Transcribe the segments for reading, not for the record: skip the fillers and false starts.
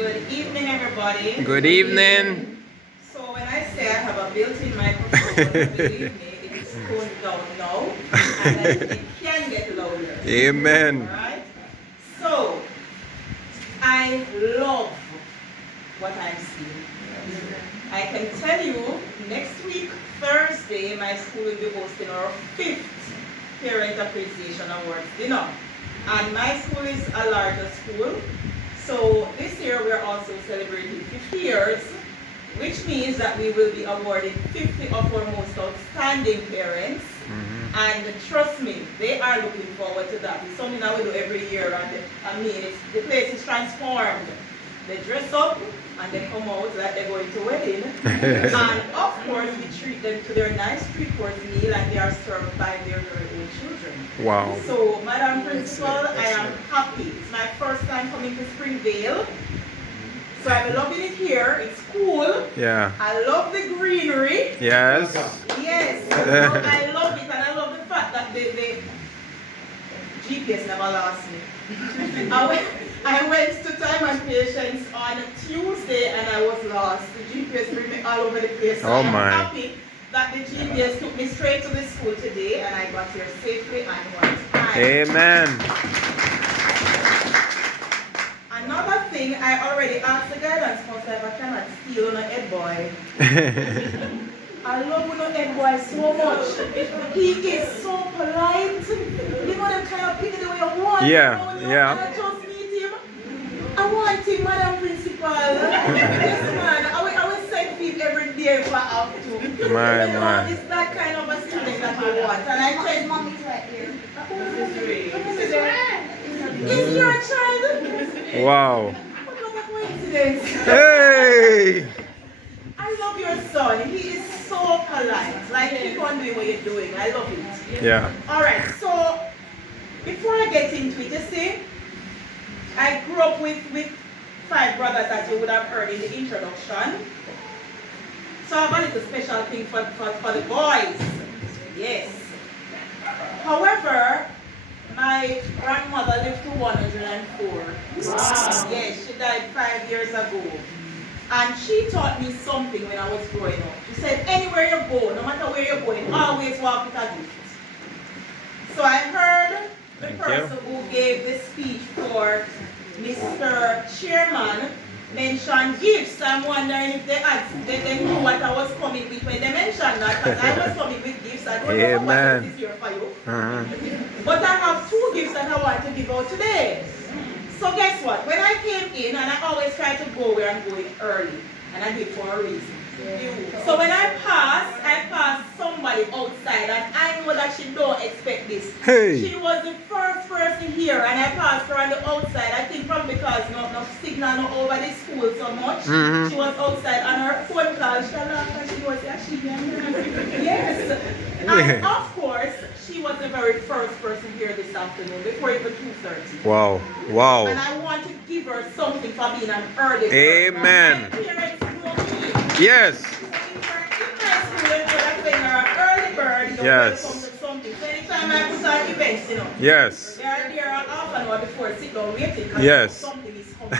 Good evening, everybody. Good evening. So when I say I have a built-in microphone, believe me, it is toned down now, and that it can get louder. Amen. Alright? So, I love what I'm seeing. I can tell you, next week, Thursday, my school will be hosting our 5th Parent Appreciation Awards dinner. And my school is a larger school. So this year we are also celebrating 50 years, which means that we will be awarding 50 of our most outstanding parents. And trust me, they are looking forward to that. It's something that we do every year, and the place is transformed. They dress up and they come out like they're going to a wedding. And of course, we treat them to their nice 3-course meal, and they are served by their very own children. Wow. So, Madam Principal, I am happy. It's my first time coming to Springvale. So I'm loving it here. It's cool. Yeah. I love the greenery. Yes. Yes. So I love it, and I love the fact that the GPS never lost me. I went to Time and Patience on Tuesday and I was lost. The GPS bring me all over the place. So Oh I'm my. happy that the GPS took me straight to the school today and I got here safely and on time. Amen. Another thing, I already asked the guidance counselor if I cannot steal on a head boy. I love the head boy so much. He is so polite. You know them kind of people the way you want. Yeah, you know, yeah. And I just meet him. I want him, Madam Principal. Yes, man. I will send him every day if I have to. My, you know, my. it's that kind of a student that you want. And I tell Mommy's right here. is your child? Wow. What a coincidence. Hey. I love your son. He is so polite. Like, keep on doing what you're doing. I love it. Yeah. Alright, so before I get into it, you see, I grew up with 5 brothers, as you would have heard in the introduction. So I have a little special thing for the boys. Yes. However, my grandmother lived to 104. Wow. Yes, she died 5 years ago. And she taught me something when I was growing up. She said, anywhere you go, no matter where you're going, always walk with a gift. So I heard the person who gave the speech for Mr. Chairman mention gifts. I'm wondering if they knew what I was coming with when they mentioned that, because I was coming with gifts. I don't know what this is here for you. But I have 2 gifts that I want to give out today. So guess what? When I came in, and I always try to go where I'm going early, and I do it for a reason. So when I passed somebody outside, and I know that she don't expect this. Hey. She was the first person here, and I passed her on the outside. I think probably because no signal no over the school so much. She was outside on her phone call. She laughed and she was yes. And of course, she was the very first person here this afternoon, before even 2:30. Wow. Wow. And I want to give her something for being an early bird. Amen. Now, my parents know me. Yes. So in my school, they know that when you're an early bird, you're Yes. welcome to something. So anytime I put on events, you know, Yes. they are there half an hour before, sit down waiting, because Yes. something is coming.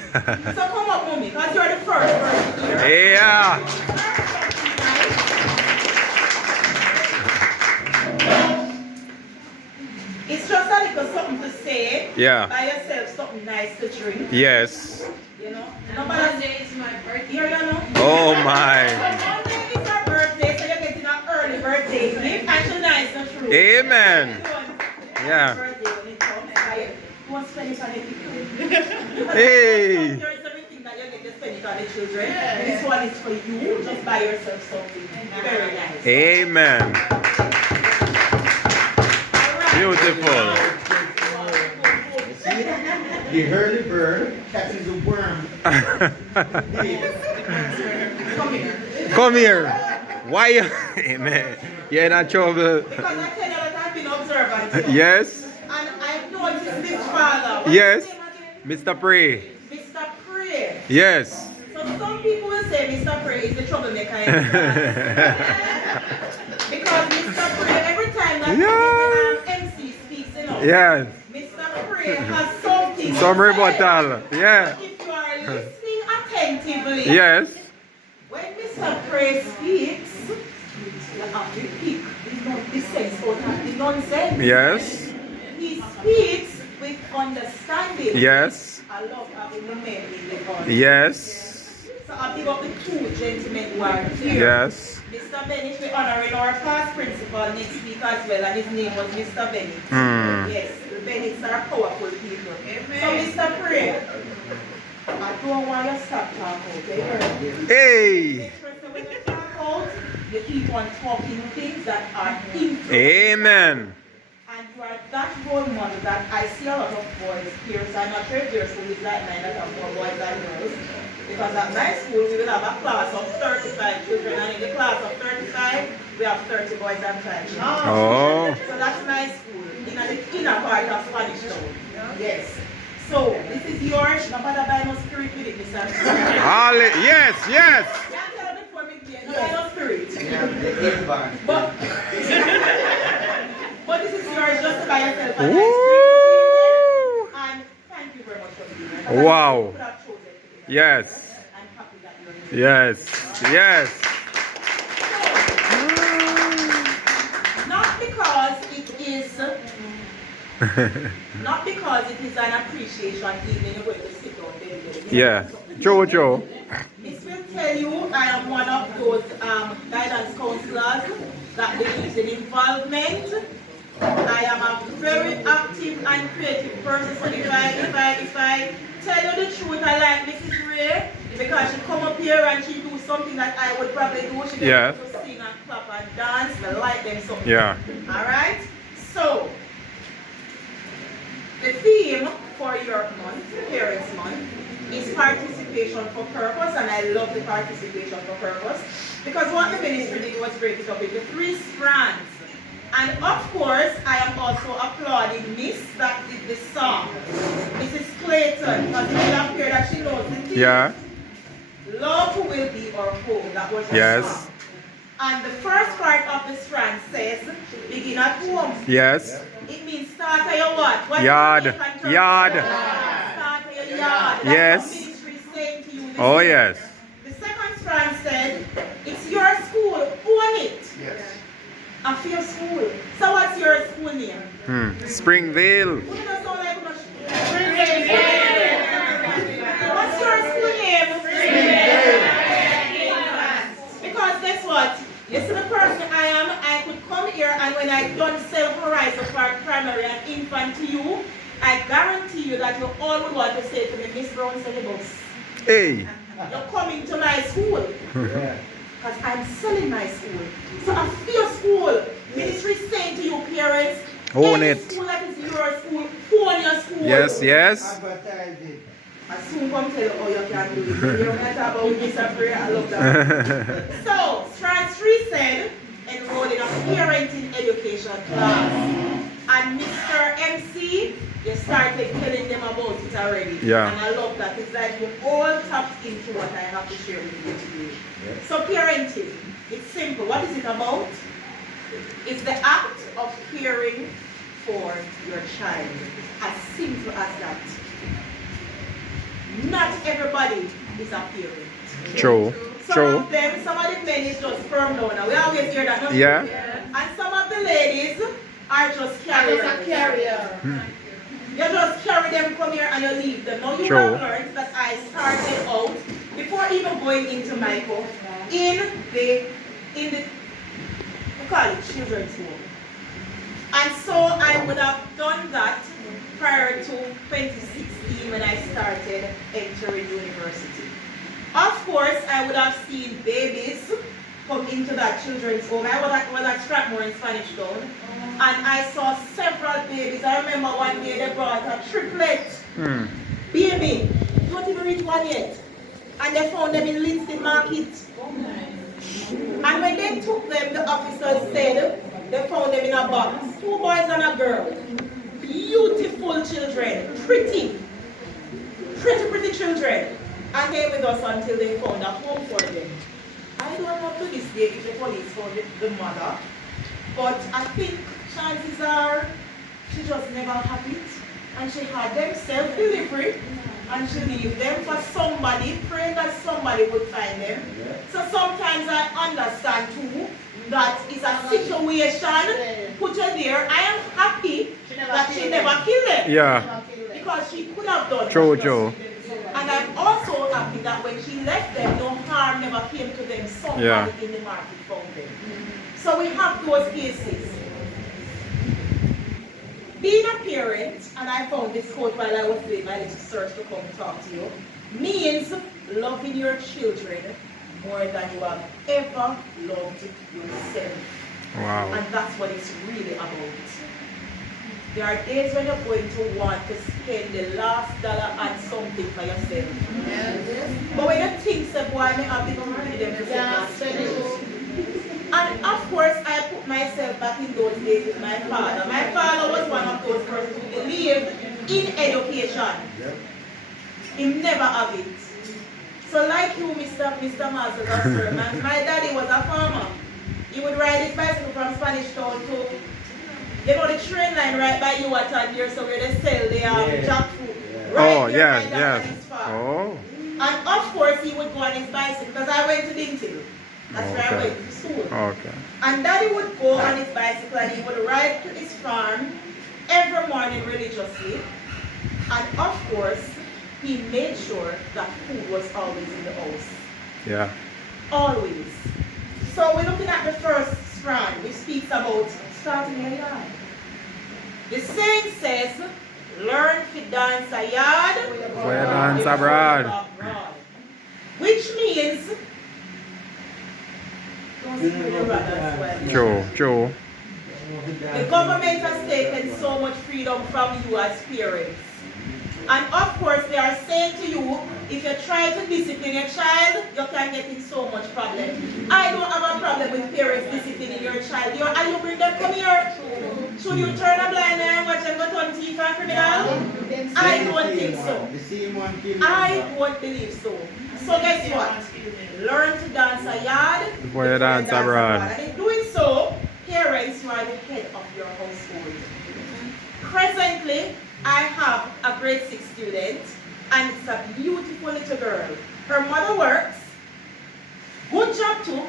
So come up, mommy, because you're the first person here. Yeah. It's just a little something to say. Yeah. Buy yourself something nice to drink. Yes. You know? Monday is my birthday. Here, you know? Oh my. Monday is her birthday, so you're getting an early birthday gift. And she's nice and true. Amen. Yeah. Birthday when it comes, you want to spend it on the people. Hey. There is everything that you get to spend it on the children. This one is for you. Just buy yourself something very nice. Amen. Beautiful. The early bird catches the worm. Come here. Come here. Why you? Amen. You're in trouble. Because I tell you that I've been observant. Yes. And I've noticed this father. What's Yes. his name again? Mr. Pray. Mr. Pray. Yes. So some people will say Mr. Pray is the troublemaker in the class. Because Mr. Pray, every time that Yeah. MC speaks, you know, Yes. Mr. Pray has something. Some to say. rebuttal. Yeah. If you are listening attentively. Yes. When Mr. Pray speaks, you have to pick the sense out of the nonsense. Yes. He speaks with understanding. Yes. I love having the men in the audience. Yes. So I'll give up the two gentlemen who are here. Yes. Mr. Bennett, we're honoring our past principal next week as well, and his name was Mr. Bennett. Yes, the Bennetts are powerful people. Amen. So Mr. Pray, I don't want you to stop talking, okay? Hey. When you talk out, you keep on talking things that are interesting. Amen. And you are that role model that I see a lot of boys here. So I'm not sure if there's schools like mine that have more boys than girls. Because at my school, we will have a class of 35 children, and in the class of 35, we have 30 boys and 5 girls. Oh. So that's my school, in the inner part of Spanish Town. Yes. So, this is yours. Nobody buy no spirit with it, Mr. Yes, yes. Can't tell me before me play. No buy no spirit. Yeah, the X-Band. But this is yours just to buy yourself a nice Woo. drink. And thank you very much for being here. Wow. You could have chosen to be here. Yes. I'm happy that you're here. Yes. Yes. Not because it is not because it is an appreciation evening you're going to sit down there. Yeah. Joe. This will tell you I am one of those guidance counselors that believes in involvement. I am a very active and creative person. So if I tell you the truth, I like Mrs. Ray because she come up here and she do something that I would probably do. She Yeah. just to sing and clap and dance. I like them so. Yeah. Alright? So the theme for your month, Parents Month, is participation for purpose, and I love the participation for purpose because what the ministry did was break it up into 3 strands. And of course, I am also applauding Miss that did the song, Mrs. Clayton, because it will appear that she knows the theme. Yeah. Love will be our home. That was her Yes. song. And the first part of the strand says, begin at home. Yes. It means start at your what? What Yard. is the name? Yard. Start at your yard. That's Yes. what ministry is saying to you this Oh, year. yes. The second strand said, it's your school, own it. Yes. I feel school. So what's your school name? Springvale. Who does sound like much? What's your school name? Because guess what? You see the person I am, I could come here and when I done sell Horizon for primary and infant to you, I guarantee you that you all would want to say to me, Miss Brown syllabus. Hey. You're coming to my school. Yeah. Because I'm selling my school. So I feel school. Ministry is saying to you parents, Own any it. school that is your school, own your school. Yes, yes. Advertise it. I soon come tell you how you can do it. You know what I talk about with Mr. Prayer? I love that. So, strand 3 said, enroll in a parenting education class. And Mr. MC, you started telling them about it already. Yeah. And I love that. It's like you all tapped into what I have to share with you today. Yes. So parenting, it's simple. What is it about? It's the act of caring for your child. As simple as that. Not everybody is a parent. True. Some of them, some of the men is just sperm donor. We always hear that. Yeah. And some of the ladies are just carriers. You just carry them, come here and you leave them. Now you True. have learned that I started out, before even going into Michael, in the we call it children's home. And so I would have done that prior to 2016 when I started entering university. Of course, I would have seen babies come into that children's home. I was at Strathmore in Spanish Town, and I saw several babies. I remember one day they brought a triplet baby, not even reach 1 yet, and they found them in Linston Market. And when they took them, the officers said they found them in a box. 2 boys and a girl. Beautiful children, pretty children. And they with us until they found a home for them. I don't know to this day if the police found the mother, but I think chances are she just never had it. And she had them self-delivery, and she leave them for somebody, praying that somebody would find them. So sometimes I understand too that it's a situation put her there. I am happy that she never killed them. Yeah. Because she could have done True, that. true. And I'm also happy that when she left them, no harm never came to them. Somebody in the market found them. So we have those cases. Being a parent, and I found this quote while I was doing my little search to come talk to you, means loving your children more than you have ever loved yourself. Wow. And that's what it's really about. There are days when you're going to want to spend the last dollar on something for yourself. But when you think, say, boy, I may have been ready them to say, and of course, I put myself back in those days with my father. My father was one of those persons who believed in education. He never have it. So like you, Mr. Masters, my daddy was a farmer. He would ride his bicycle from Spanish Town to, you know, the train line right by you at here, so where they sell the jackfruit. Right there, his farm. Oh. And of course, he would go on his bicycle because I went to Dintil. That's where I went to school. Okay. And Daddy would go on his bicycle and he would ride to his farm every morning religiously. And of course, he made sure that food was always in the house. Yeah. Always. So we're looking at the first strand, which speaks about starting a yard. The saying says, learn to dance a yard, where dance abroad. Which means, don't see the brothers well. True. The government has taken so much freedom from you as parents. And of course, they are saying to you, if you try to discipline your child, you can get in so much problem. I don't have a problem with parents disciplining your child. And you bring them, come here. Should you turn a blind eye and watch them go turn thief and criminal? I don't think so. I don't believe so. So guess what? Learn to dance a yard. Boy, dance abroad. And in doing so, parents, you are the head of your household. Presently, I have a grade 6 student, and it's a beautiful little girl. Her mother works, good job too,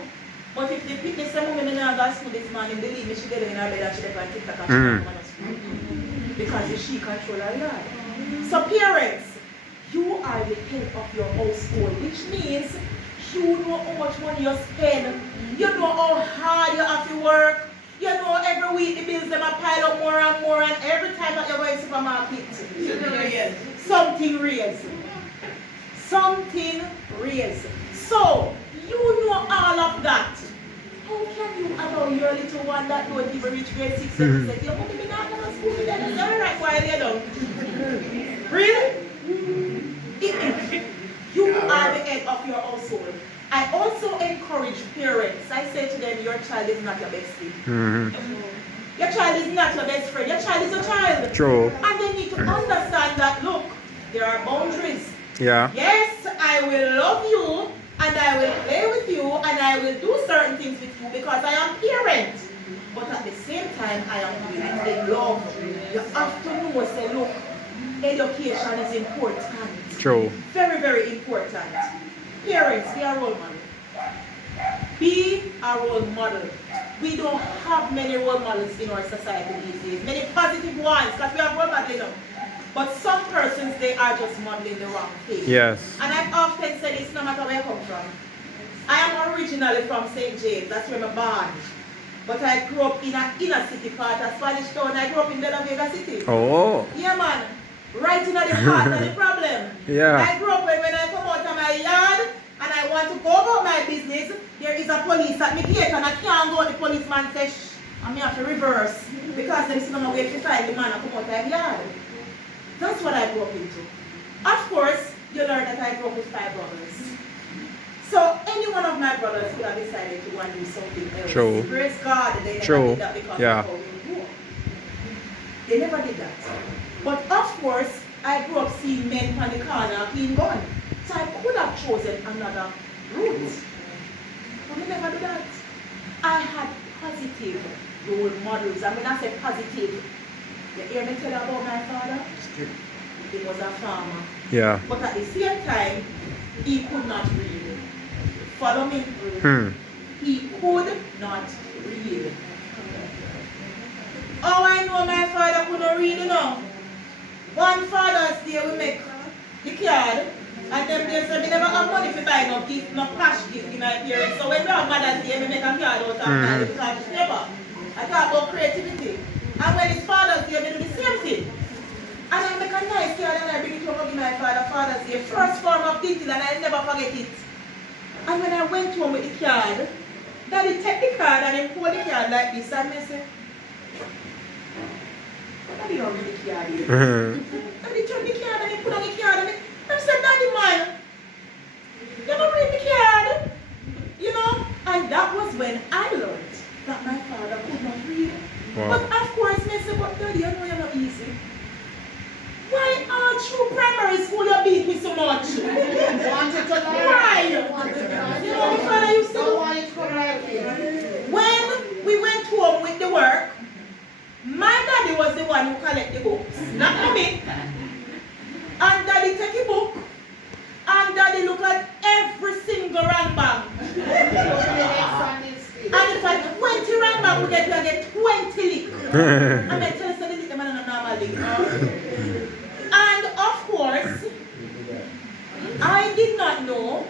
but if they pick the same woman in her school this morning, believe me, she get in her bed and she can TikTok and she can't school. Because she control her yard. So parents, you are the head of your household, which means you know how much money you spend, you know how hard you have to work. You know, every week the bills them a pile up more and more, and every time that you're going to the supermarket, something raised. Something raised. So, you know all of that. How can you allow your little one that don't even reach grade 6 and say, your mommy not going to school today, that's all right while they're done? Really? You are the head of your household. I also encourage parents. I say to them, your child is not your bestie. Your child is not your best friend. Your child is a child. True. And they need to understand that, look, there are boundaries. Yeah. Yes, I will love you, and I will play with you, and I will do certain things with you because I am parent. But at the same time, I am doing it in love. You have to know, say, look, education is important. True. Very, very important. Parents, be a role model. Be a role model. We don't have many role models in our society these days. Many positive ones, because we have role models enough. But some persons, they are just modeling the wrong thing. Yes. And I've often said this no matter where I come from. I am originally from St. James, that's where I'm born. But I grew up in an inner city part of Spanish Town. I grew up in Bella Vega City. Oh. Yeah, man. Right in the heart of the problem. Yeah. I grew up when I come out of my yard and I want to go about my business, there is a police at my gate and I can't go, the policeman says, shh, and me have to reverse because there is no way to find the man and come out of the yard. That's what I grew up into. Of course, you learn that I grew up with 5 brothers. So any one of my brothers could have decided to go and do something else. True. Praise God, they never True. did that because Yeah. of how we grew up. They never did that. But of course, I grew up seeing men on the corner clean gun. So I could have chosen another route. But we never do that. I had positive role models. And when I say positive, you hear me tell you about my father? He was a farmer. Yeah. But at the same time, he could not read. Follow me. He could not read. Oh, I know my father couldn't read, you know. One Father's Day we make the card, and them days we never have money to buy no gift, no cash gift in my parents. So when we have Mother's Day, we make a card out of my little cash paper. I talk about creativity. And when it's Father's Day, we do the same thing. And I make a nice card and I bring it home to give my father Father's Day. First form of detail, and I'll never forget it. And when I went home with the card, Daddy take the card and he hold the card like this, and I say, Daddy don't read the card here. And he took the card and he put on the card and I said, Daddy man, you don't read the card. You know? And that was when I learned that my father could not read. Wow. But of course, I said, but Daddy, I know you're not easy. Why all through primary school you beat me so much? Why? You know, my father used to do. When we went home with the work, my daddy was the one who collected the books, not me. And Daddy take a book, and Daddy look at every single rank bang. And if I 20 rank bang, we get 20 lick. And I tell us that the man is not normal. And of course, I did not know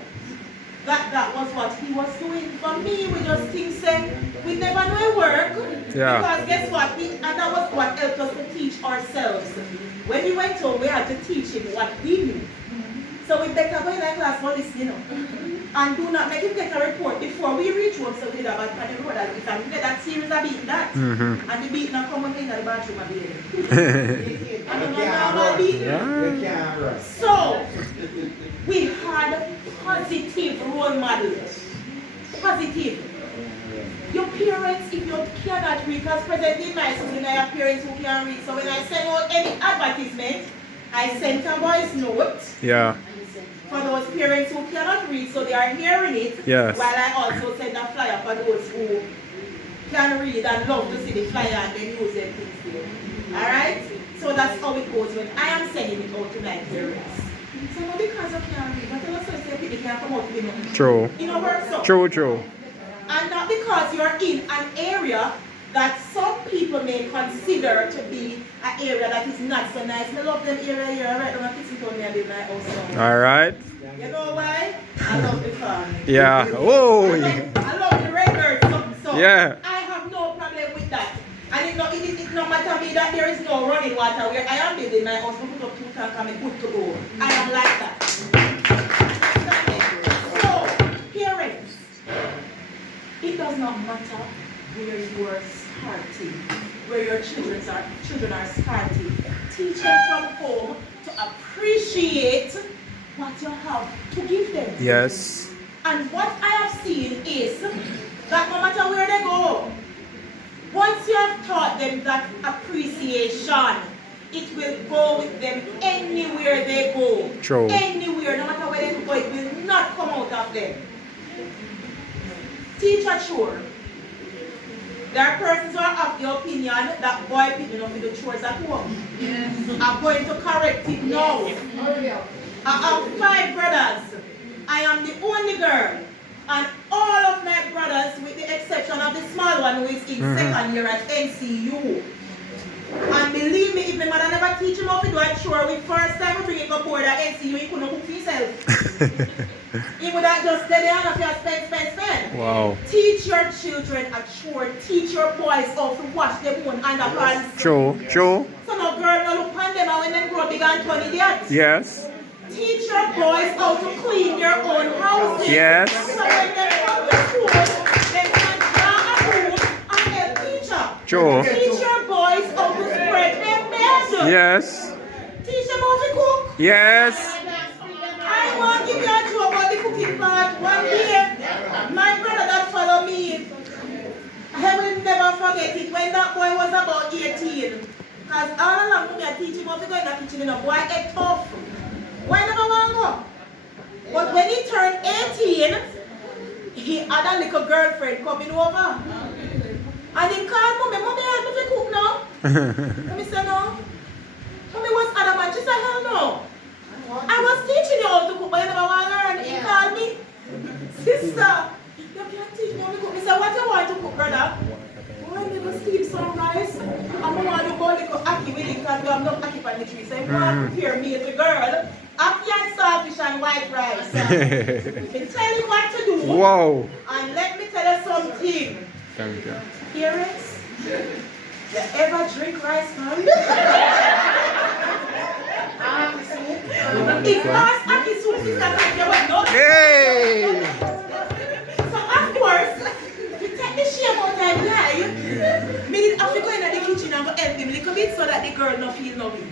that that was what he was doing. For me, we just think, say, we never know it work. Yeah. Because guess what? And that was what helped us to teach ourselves. When we went home, we had to teach him what we knew. So we better go in that class for listening, you know, and do not make him take a report before we reach home. So we did about on the road as we can get that series of beating that. And the beating and come in the bathroom and beating. I don't know how beating. So we had positive role models. Positive. Your parents, if you cannot read, because presently in my school, I have parents who can read. So when I send out any advertisement, I send a voice note. Yeah. For those parents who cannot read, so they are hearing it. Yes. While I also send a flyer for those who can read and love to see the flyer and then use them things there. Alright? So that's how it goes when I am sending it out to my parents. So not because I can't read, but also say people can come out with me. True. You know where so? True. And not because you're in an area that some people may consider to be an area that is not so nice. I love them area here. Right now, I'm told me I live in my house now. All right. You know why? I love the farm. Yeah. Oh. I love the record. So Yeah. I have no problem with that. And it no matter me that there is no running water where I am building my house. We put up 2 tanks and I'm good to go. I am like that. So, parents, it does not matter where you are starting, where your children are starting. Teach them from home to appreciate what you have to give them. Yes. And what I have seen is that no matter where they go, once you have taught them that appreciation, it will go with them anywhere they go. True. Anywhere, no matter where they go, it will not come out of them. Teach a chore. There are persons who are of the opinion that boy people don't do chores at home. Yes. I'm going to correct it now. Yes. I have 5 brothers. I am the only girl. And all of my brothers, with the exception of the small one who is in second year at NCU. And believe me, if my mother never teach him how to do a chore, the first time we bring him up board at NCU, he couldn't cook for himself. He would have just stay there and have to spend. Wow. Teach your children a chore. Teach your boys how to wash their own underpants. True. So no girl no look on them and when they grow big and turn idiots. Yes. Teach your boys how to clean their own houses. Yes. So when they come to school, they can draw a room and help teacher. True. Teach your boys how to spread their bed. Yes. Teach them how to cook. Yes. I want to give you a joke about the cooking part. One day, my brother that followed me, I will never forget it when that boy was about 18. Because all along when I teach him how to go in the kitchen, the boy ate tough. Why never want to go? But when he turned 18, he had a little girlfriend coming over. And he called Mommy, Mommy, help me to cook now. Mommy said no. Mommy was adamant. She said, hell no. I was teaching you how to cook, but you never want to learn. He called me, sister, want to prepare me as a girl. Afghan starfish and white rice. Me tell you what to do. Wow. And let me tell you something. Thank you. Parents, you ever drink rice from? It costs aki soup is that there was no. Hey! So of course, you take the shame out of life. Me need have to go in the kitchen and go help him a little bit so that the girl no feel nothing.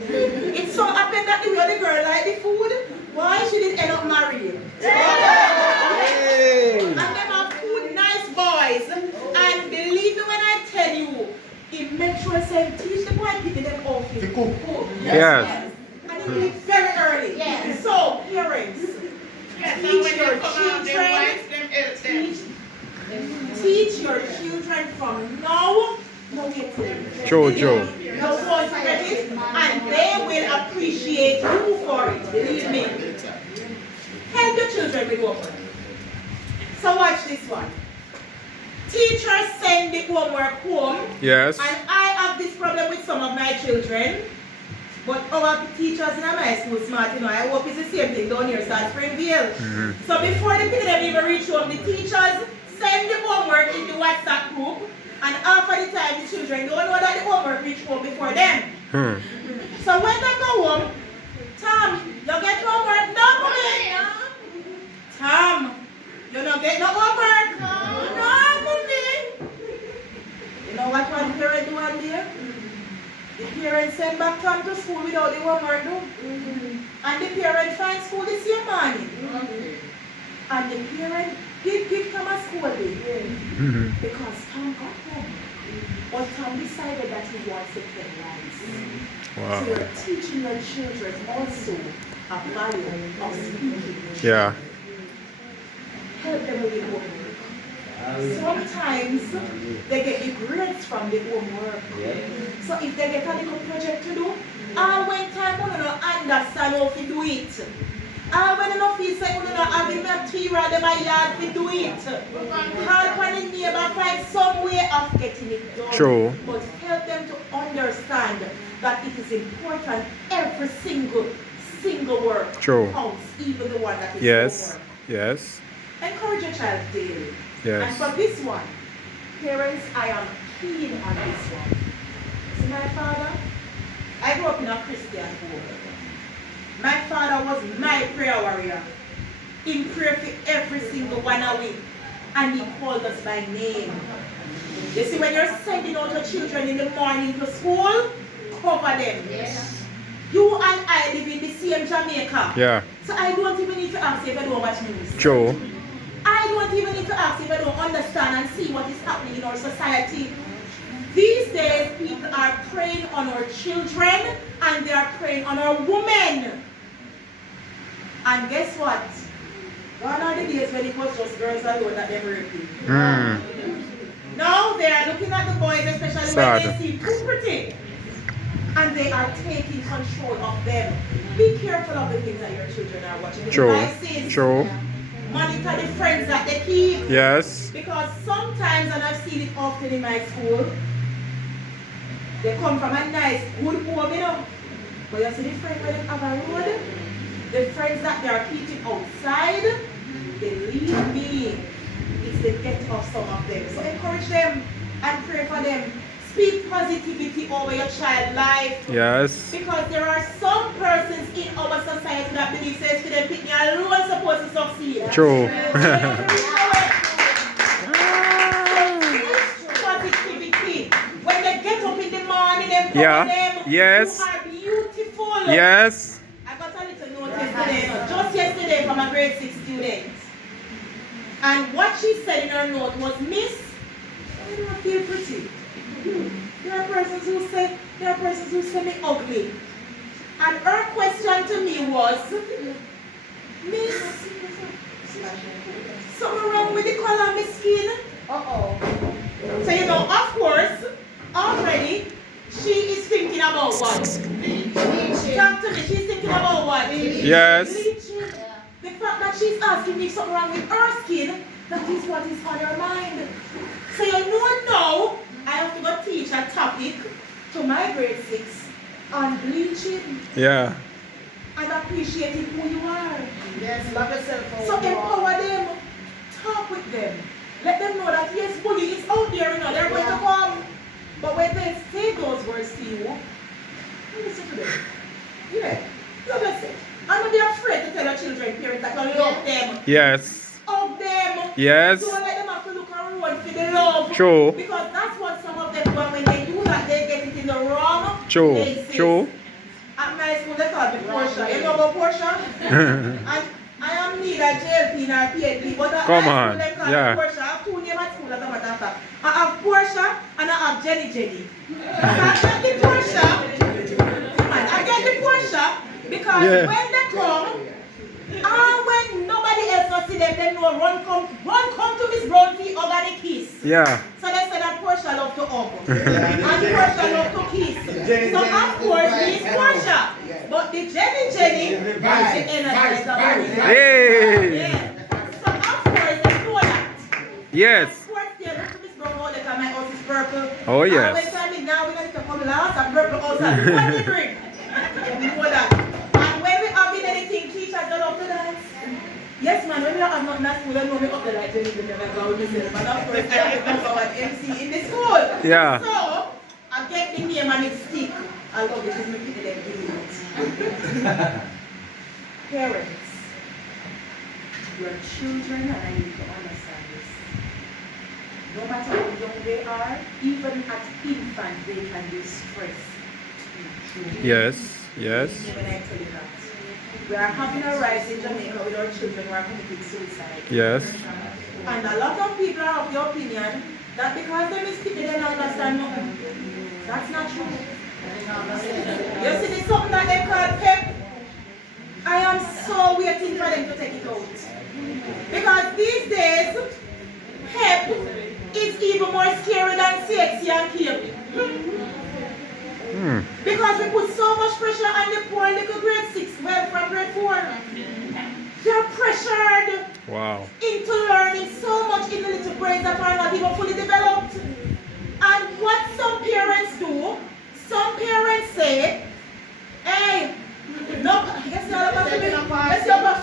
It so happened that the way the girl like the food, why she didn't end up married. Hey! And them are good, nice boys. And believe me when I tell you, in Metro said teach the boy people them off to cook. Yes. And it is very early. Yes. So parents, teach your children. Teach your children from now. No getting. True. No going to get it, and they will appreciate you for it. Believe me. Help your children with homework. So watch this one. Teachers send the homework home. Yes. And I have this problem with some of my children. But our teachers in my school smart, you know, I hope it's the same thing down here at Springvale. So before the them even reach home, the teachers send the homework in the WhatsApp group. And after the time, the children don't know that the homework reach home before them. So when they go home, Tom, you get homework? No, mommy. Tom, you don't get no homework? No, mommy. You know what one parent do one day? The parents send back Tom to school without the homework, no? And the parent find school the same morning. And the parent give Tom a school day. Because Tom got home. But Tom decided that he wants to play rice. Wow. So you're teaching your children also a value of speaking. Yeah. Help them with the homework. Sometimes they get the grades from the homework. So if they get a little project to do, when time you don't understand how to do it. When you don't feel like you don't have the material in my yard to do it. Help when the neighbor find some way of getting it done. True. But help them to understand that it is important every single work counts, even the one that is homework. Yes. Encourage your child daily. Yes. And for this one, parents, I am keen on this one. See, my father, I grew up in a Christian home. My father was my prayer warrior. He prayed for every single one of we. And he called us by name. You see, when you're sending out your children in the morning to school, cover them. Yes. You and I live in the same Jamaica. Yeah. So I don't even need to ask you if I don't watch news. True. I don't even need to ask if I don't understand and see what is happening in our society. These days, people are preying on our children and they are preying on our women. And guess what? Gone are the days when it was just girls alone that they were raping. Now they are looking at the boys, especially when they see too pretty. And they are taking control of them. Be careful of the things that your children are watching. The devices. True. Monitor the friends that they keep. Yes. Because sometimes, and I've seen it often in my school, they come from a nice, good home, you know. But you see the friends when they have a road, the friends that they are keeping outside, they leave me. It's the death of some of them. So encourage them and pray for them. Speak positivity over your child's life. Yes. Because there are some persons in our society that believe says to them, pick alone supposed to succeed. True. Positivity. When they get up in the morning, them them, yes. You are beautiful. Yes. I got a little note yesterday, just yesterday from a grade 6 student. And what she said in her note was, Miss, I don't feel pretty. There are persons who say me ugly. And her question to me was, Miss, something wrong with the color of my skin? So you know, of course, already she is thinking about what? Talk to me, she's thinking about what? Yes. The fact that she's asking me if something wrong with her skin, that is what is on her mind. So you know now, I have to go teach a topic to my grade 6 and bleaching Yeah. and appreciating who you are. Yes, love yourself. So empower them, talk with them. Let them know that yes, bullying is out there, you know, they're going to come. But when they say those words to you, listen to them. Yeah, love yourself. And don't be afraid to tell your children, parents, that you love them. Yes. Of them. Yes. Don't let them have to look around for the love. True. Because that's what some of them do. And when they do that, they get it in the wrong True. places. True. At my school, they call me Portia. You know about Portia? And I am neither JLP nor PhD, but at Come my on. school, they call Yeah. me Portia. I have two names at school, as a matter of fact. I have Portia and I have Jenny Jenny. So I get the Portia. I get the Portia because when they come, and when nobody else will see them, they know run come to Miss Brown for organic kiss. Yeah. So they say that Portia love to hug. And Portia love to kiss. So of course it's Portia. But the Jenny Jenny is the energizer. Hey. Yeah. So of course they know that. Yes. Of course they look to Miss Brown all the time. My house is purple. Oh, yes. And when time is now we need to come last and purple outside. What they bring? You know that. And when we have anything, teachers don't love to dance. Yes, man, when we have nothing at school, they know me up the light, they never go with myself. And of course, I have to become an MC in the school. Yeah. So, I get the name and it stick. I love it because my people them do it. Parents, your children, and I need to understand this. No matter how young they are, even at infant, they can be stressed. Yes. Yes. When I tell you that. We are having a rise in Jamaica with our children who are committing suicide. Yes. And a lot of people are of the opinion that because they mistake, they don't understand nothing. That's not true. You see, there's something that they call PEP. I am so waiting for them to take it out. Because these days, PEP is even more scary than sexy and cute. Because we put so much pressure on the poor little grade 6, well from grade 4. They're pressured Wow. into learning so much in the little brains that are not even fully developed. And what some parents do, some parents say, hey, no, guess you're about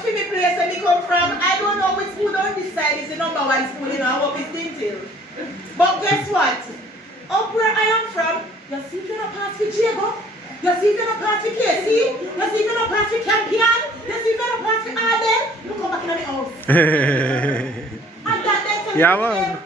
to me place where we come from. I don't know which school on this side is the number one school, you know, I hope it's Dintil. But guess what? Up where I am from, you see if you're not pass with Jago, you see if you're not pass with KC, you see if you're not pass with Campion, you see if you're not pass with Arden, you come back in my house. And that they tell them.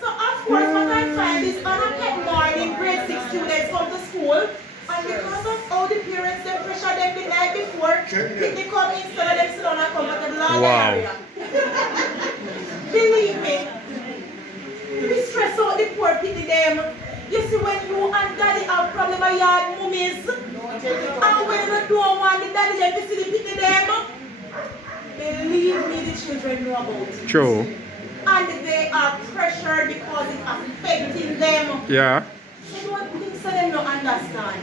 So of course what I find is on a pet morning, grade 6 students come to school, and because of all the parents they pressure them the night before, they come instead of them sit down and comfortable all the area. Believe me, we stress out the poor people them. You see, when you and daddy have problem with your mummies, and when you don't want the daddy them to see the people them, believe me, the children know about it. True. And they are pressured because it's affecting them. Yeah. So don't think so them don't understand.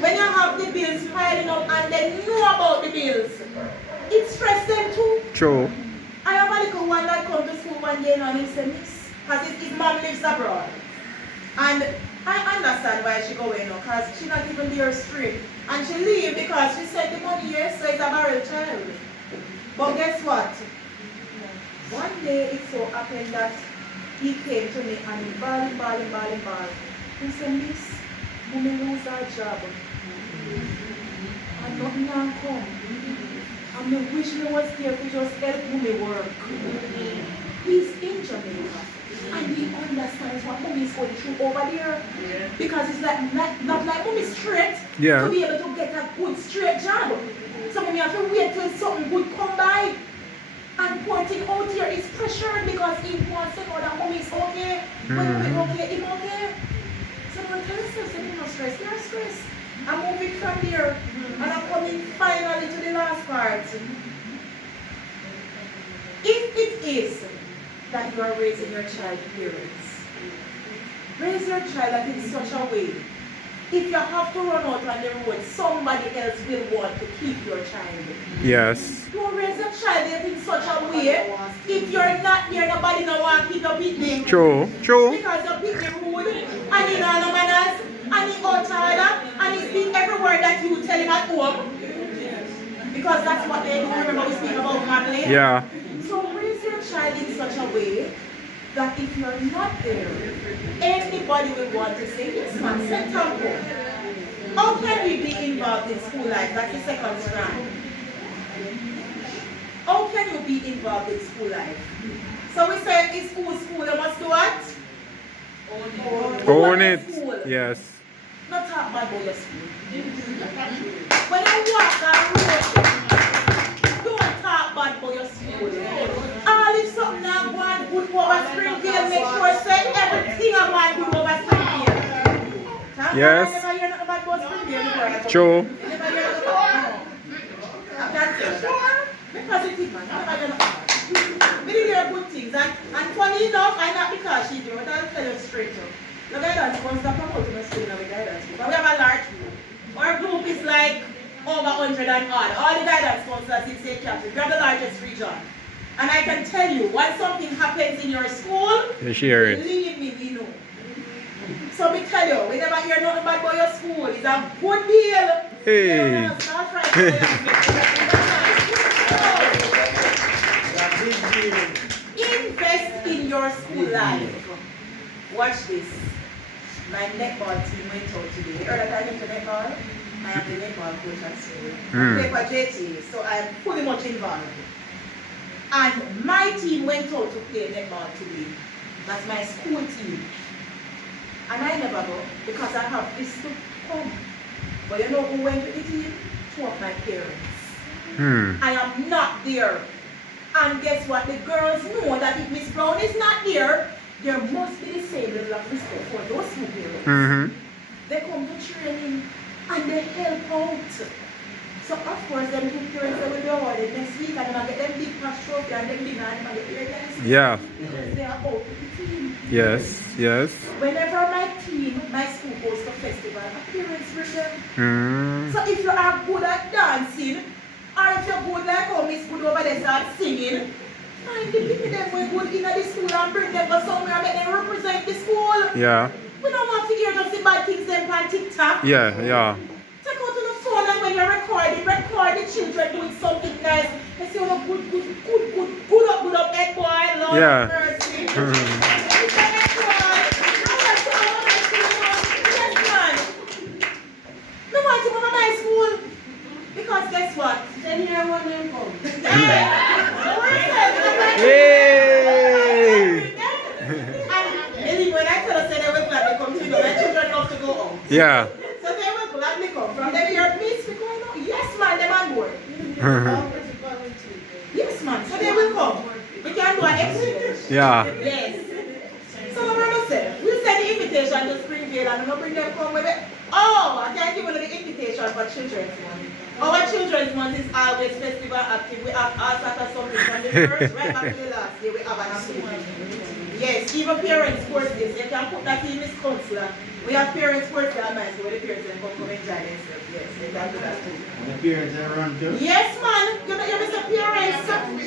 When you have the bills piling up and they know about the bills, it stresses them too. True. I have a little one that come to school one day and he said, Miss, because his mom lives abroad. And I understand why she go away now, because she not even there straight. And she leave because she said the money here so it's a barrel child. But guess what? One day it so happened that he came to me and he bawling. He said, Miss, mommy lose her job. And nothing can come. And I wish me was there to just help mommy work. He's in Jamaica. And he understands what mommy is going through over there. Yeah. Because it's like not like mommy straight to be able to get a good straight job. So mommy have to wait till something good come by. And poor thing out here is pressured because he wants to know that mommy is okay. When mommy okay, him okay. So don't tell yourself that you're not stressed. You're stressed. I'm moving from there. And I'm coming finally to the last part. If it is that you are raising your child parents, raise your child in such a way. If you have to run out on the road, somebody else will want to keep your child. Yes. Don't raise your child in such a way. If you're not there, nobody no want to keep your picnic. True. True. Because your picnic rude, and he know no manners, and he out order, and he speak that you tell him at home. Because that's what they do. Remember we speak about modeling? Yeah. So raise your child in such a way that if you're not there, anybody will want to say, yes man, set up home. How can we be involved in school life? That's the second strand. How can you be involved in school life? So we say, it's school, you must do what? Own it. School. Yes. Not talk bad about your school. When you walk that road, don't talk bad about your school. All if something not going good over Springvale, make sure say everything I want good over Springvale. Yes. I never hear nothing about Springvale before. True. You never hear nothing about I can't tell you. Be positive, man. I never hear nothing. We did hear good things. And funny enough, I not because she do, but I'll tell you straight up. The guidance comes to promote in school now with guidance group. And we have a large group. Our group is like over 100 and odd. All the guidance counselors in St. Catherine. We have the largest region. And I can tell you, when something happens in your school, You share it. believe me, we know. So we tell you, we never hear nothing bad about your school. It's a good deal. Hey. You know, start right. Invest in your school life. Watch this. My netball team went out today. Heard that I'm into netball? I am the netball coach at school. I play for JT, so I'm pretty much involved. And my team went out to play netball today. That's my school team. And I never go because I have this to come. But you know who went to the team? Two of my parents. I am not there. And guess what? The girls know that if Miss Brown is not there must be the same level of respect for those two parents. They come to training and they help out. So of course, them two parents will be awarded next week and they're going to get them big cash trophy and them big and get their license. Yeah. Because they are out with the team. Yes. Yes. Whenever my school goes to festival, my parents bring them. Mm. So if you are good at dancing, or if you're good like how Miss Good over there start singing, find the people them who good in the school and bring them to somewhere and make them represent the school. Yeah. We don't want to hear just the bad things them on TikTok. Yeah. Yeah. Take out on the phone and when you're recording, record the children doing something nice. They say, oh, good up, that boy, Lord Yeah. mercy. That boy. Yes, man. No want to go to my school. Because guess what? Then here I want them come. Hey. And when I tell us that they will gladly come to you, my children love to go out. Yeah. So they will gladly come. From them here, please, we going out. Yes, man, they're on board. Yes, man, so they will come. We can do an exchange. Yeah. Yes. So my brother said, we'll send the invitation to Springvale and we'll bring them come with it. Oh, I can't give you the invitation for Children's Month. Our Children's Month is always festival active. We have all sorts of something from the first right back to the last day. We have an activity. Yes, even parents sports days. You can put that in Miss Counselor. We have parents sports day at night, so the parents can come enjoy themselves. Yes, they can do that too. And the parents are around too? Yes, man. You know, you're Mr. Parents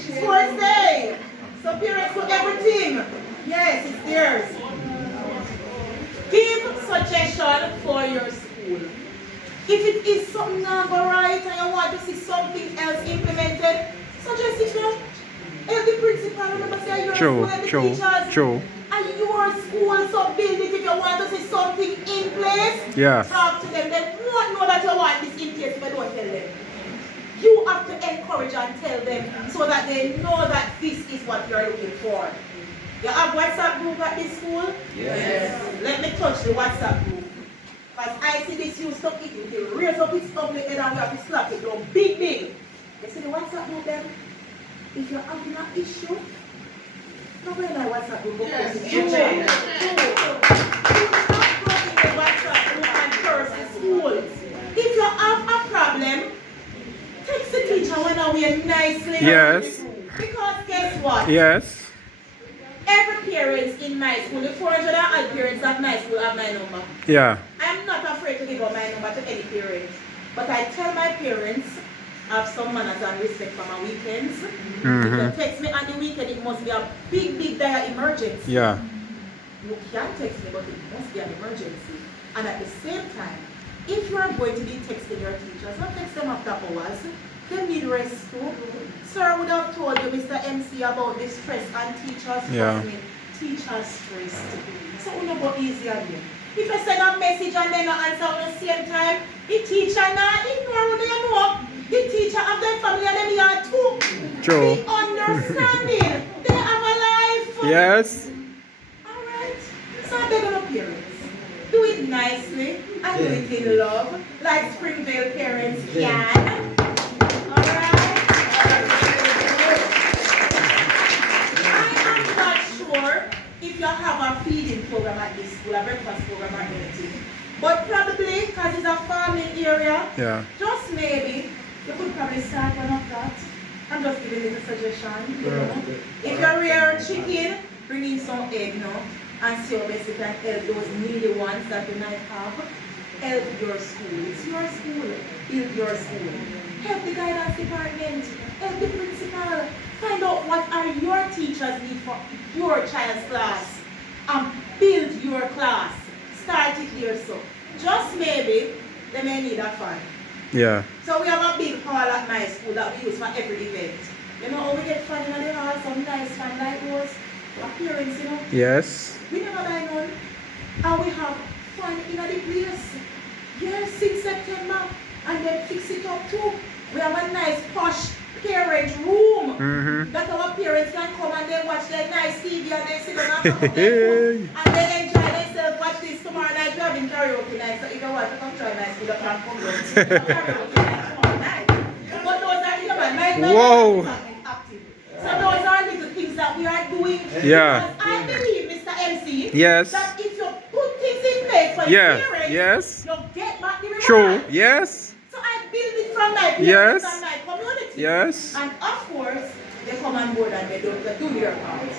Sports Day. So parents do everything. Yes, it's theirs. Give suggestion for your school. If it is something not go right and you want to see something else implemented, suggest it to the principal. Remember, say your school and the teachers. True. And your school, so build it if you want to see something in place. Yeah. Talk to them. They won't know that you want this in place if you don't tell them. You have to encourage and tell them so that they know that this is what you're looking for. You have WhatsApp group at this school? Yes. Let me touch the WhatsApp group. Because I see this used to it will raise up its ugly head and we have to slap it down big. You see the WhatsApp group then? If you're having an issue, don't go in my WhatsApp group. You stop going in the WhatsApp group and curse the school. If you have a problem, text the teacher when we're nicely. Yes. Because guess what? Yes. Every parent in my school, the 400 odd parents of my school have my number. Yeah. I'm not afraid to give out my number to any parent. But I tell my parents, have some manners and respect for my weekends. If you text me on the weekend, it must be a big dire emergency. Yeah. You can text me, but it must be an emergency. And at the same time, if you are going to be texting your teachers, don't text them after hours. They need rest too. Sir, I would have told you, Mr. MC, about the stress and teachers. Yeah. Teachers stressed. So we not go easy on you. If I send a message and then not answer at the same time, the teacher not ignore what you know. The teacher have their family and them here too. True. Be understanding. They have a life. Yes. Alright. So I'm begging up parents. Do it nicely and do it in love, like Springvale parents can. Alright? I am not sure if you have a feeding program at this school, a breakfast program or anything. But probably, because it's a farming area, Yeah. just maybe, you could probably start one of that. I'm just giving it a suggestion, you know. If you're rearing chicken, bring in some egg, you know, and see how best you can help those needy ones that you might have. Help your school. It's your school. Build your school. Help the guidance department. Help the principal. Find out what are your teachers need for your child's class. And build your class. Start it here so. Just maybe, they may need a fan. Yeah. So we have a big hall at my school that we use for every event. You know how we get fun in the hall, some nice fun like those appearance, you know. Yes. We never buy none. And we have fun in the place. Yes, since September. And then fix it up too. We have a nice posh parent room. Mm-hmm. That our parents can come and they watch their nice TV and they sit down and talk about their food. And they enjoy themselves. Watch this tomorrow night. We're having karaoke night. So if you want to come try my school, you can come down. Karaoke night tomorrow night. But those are, you know, my Whoa. is active. So those are little things that we are doing. Yeah. Because I believe, Mr. MC, Yes. that if you put things in place for Yeah. your parents, Yes. you get back the reward. True. Yes. So I build it from my parents Yes. and my community. Yes. And of course, they come on board and they do their part.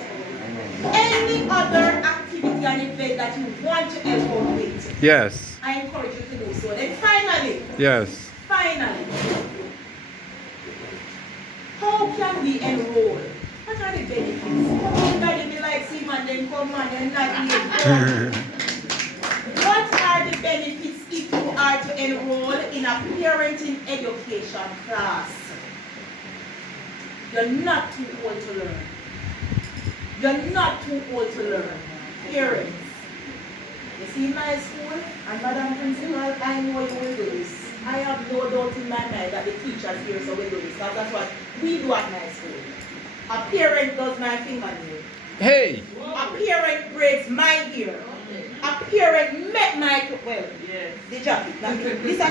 Any other activity and event that you want to help out with, Yes. I encourage you to do so. Then finally, Yes. how can we enroll? What are the benefits? Everybody be like, see man, then come on, and not yet. What are the benefits if you are to enroll in a parenting education class? You're not too old to learn. You're not too old to learn. Parents, you see in my school, and Madam Principal, I know you will do this. I have no doubt in my mind that the teachers here so will do this. Because that's what we do at my school. A parent does my fingernail. Hey. A parent braids my hair. A parent met my, well, the jacket. This a